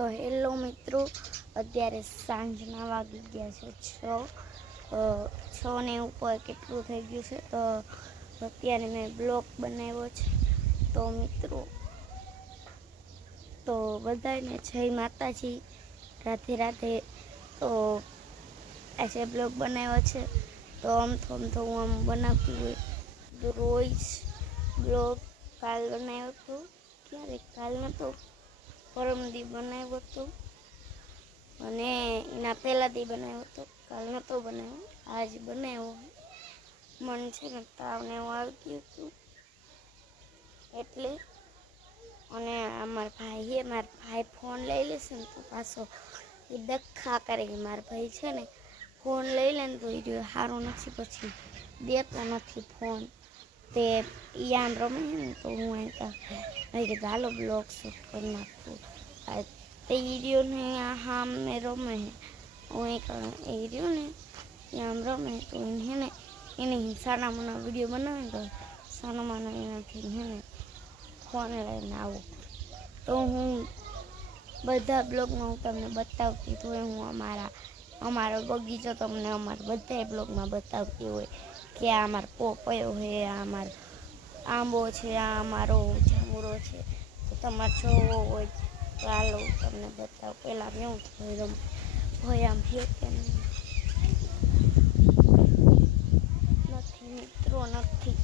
તો હેલો મિત્રો, અત્યારે સાંજના વાગી ગયા છે 6 ને ઉપર કેટલું થઈ ગયું છે. તો અત્યારે મેં બ્લોગ બનાવ્યો છે. તો મિત્રો, તો બધાને જય માતાજી, રાધે રાધે. તો આજે બ્લોગ બનાવ્યો છે. તો આમ તો હું આમ બનાવતી હોય તો રોજ બ્લોગ કાલ બનાવ્યો હતો, ક્યારેક કાલ નહોતો, પરમદી બનાવ્યો હતો અને એના પહેલાંથી બનાવ્યો હતો, કાલ નહોતો બનાવ્યો, આજ બનાવ્યો. મન છે ને તાવને એવું આવી ગયું હતું એટલે. અને મારા ભાઈ ફોન લઈ લેશે ને તો પાછો એ દખા કરે. મારા ભાઈ છે ને ફોન લઈ લે ને તો એ સારું નથી, પછી દેતો નથી ફોન. તે આમ રમે ને તો હું કીધું હાલો બ્લોગ શૂટ કરી નાખું. તે રહ્યો ને આમ ને રમે, હું એ રહ્યો ને આમ રમે તો એને સાના માના વિડીયો બનાવે ને તો સાના માના એનાથી ફોન લઈને આવું. તો હું બધા બ્લોગમાં હું તમને બતાવતી તો હું અમારો બગીચો તમને અમારા બધા બ્લોગમાં બતાવતી હોય કે આ અમારો પોપયો છે, આ અમારો આંબો છે, આ અમારો જાંબુડો છે. તો તમારે જોવો હોય તો હાલો તમને બતાવો. પહેલાં કેવું થયું ભાઈ આમ છે કે નથી મિત્રો નથી.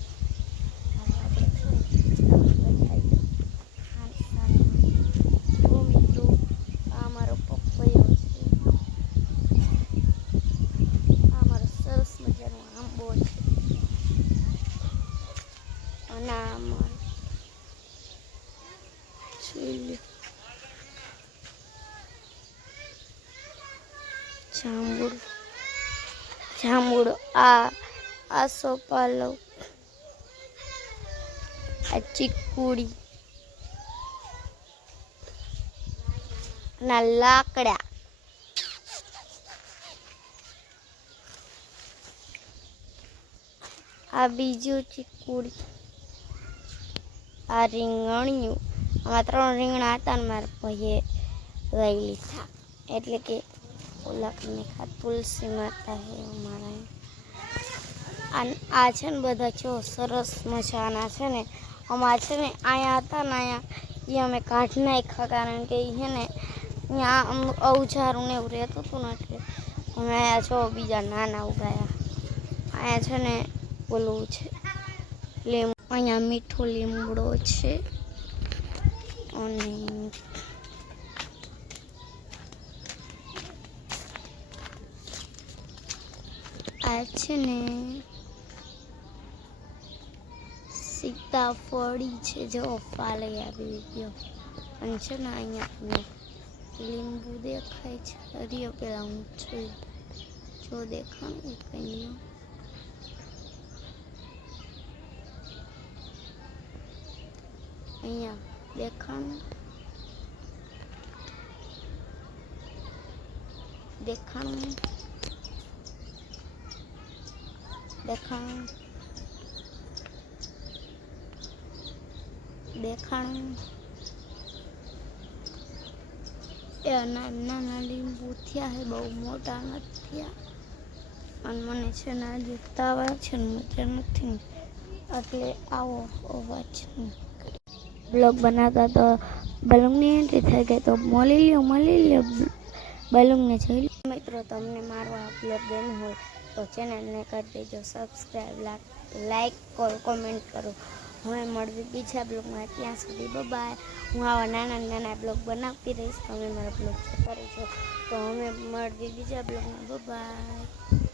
જાંબુડો આ સોપાલો, આ ચીકુડી ના લાકડા, આ બીજું ચીકુડી, આ રીંગણિયું. આમાં 3 રીંગણા હતા ને મારા ભાઈએ લઈ લીધા. એટલે કે ઓલા તુલસી માતા છે અમારા. આ છે ને બધા જો સરસ મજાના છે ને. અમારે છે ને અહીંયા હતા ને, અહીંયા એ અમે કાઢી નાખ્યા, કારણ કે એ છે ને ત્યાં અવજારું ને એવું રહેતું હતું ને, એટલે અમે અહીંયા જો બીજા નાના ઉગાયા. અહીંયા છે ને ઓલું છે લીંબુ, અહીંયા મીઠો લીમડો છે. અને આ છે ને સીતાફળી છે, જો ફાલે આવી ગયો. અને છે ને અહીંયા લીંબુ દેખાય છે. હરિયો પેલા હું છું જો દેખાણું કઈ અહીંયા દેખાણું એ નાના લીંબુ થયા છે, બહુ મોટા નથી થયા. અને મને છે ને આજે તાવ આવે છે ને મજા નથી, એટલે આવો અવાજ. બ્લોગ બનાવતા તો બલૂનની એન્ટ્રી થઈ ગઈ, તો મળી લ્યો બલૂનને જોઈ લો. મિત્રો, તમને મારો આ બ્લોગ ગમ્યો હોય તો ચેનલને કરી દેજો સબસ્ક્રાઈબ, લાઈક કરો, કોમેન્ટ કરો. હવે મળવી બીજા બ્લોગમાં, ત્યાં સુધી બાય. હું આવા નાના બ્લોગ બનાવતી રહીશ. તમે મારા બ્લોગ કરજો. તો અમે મળવી બીજા બ્લોગમાં. બાય.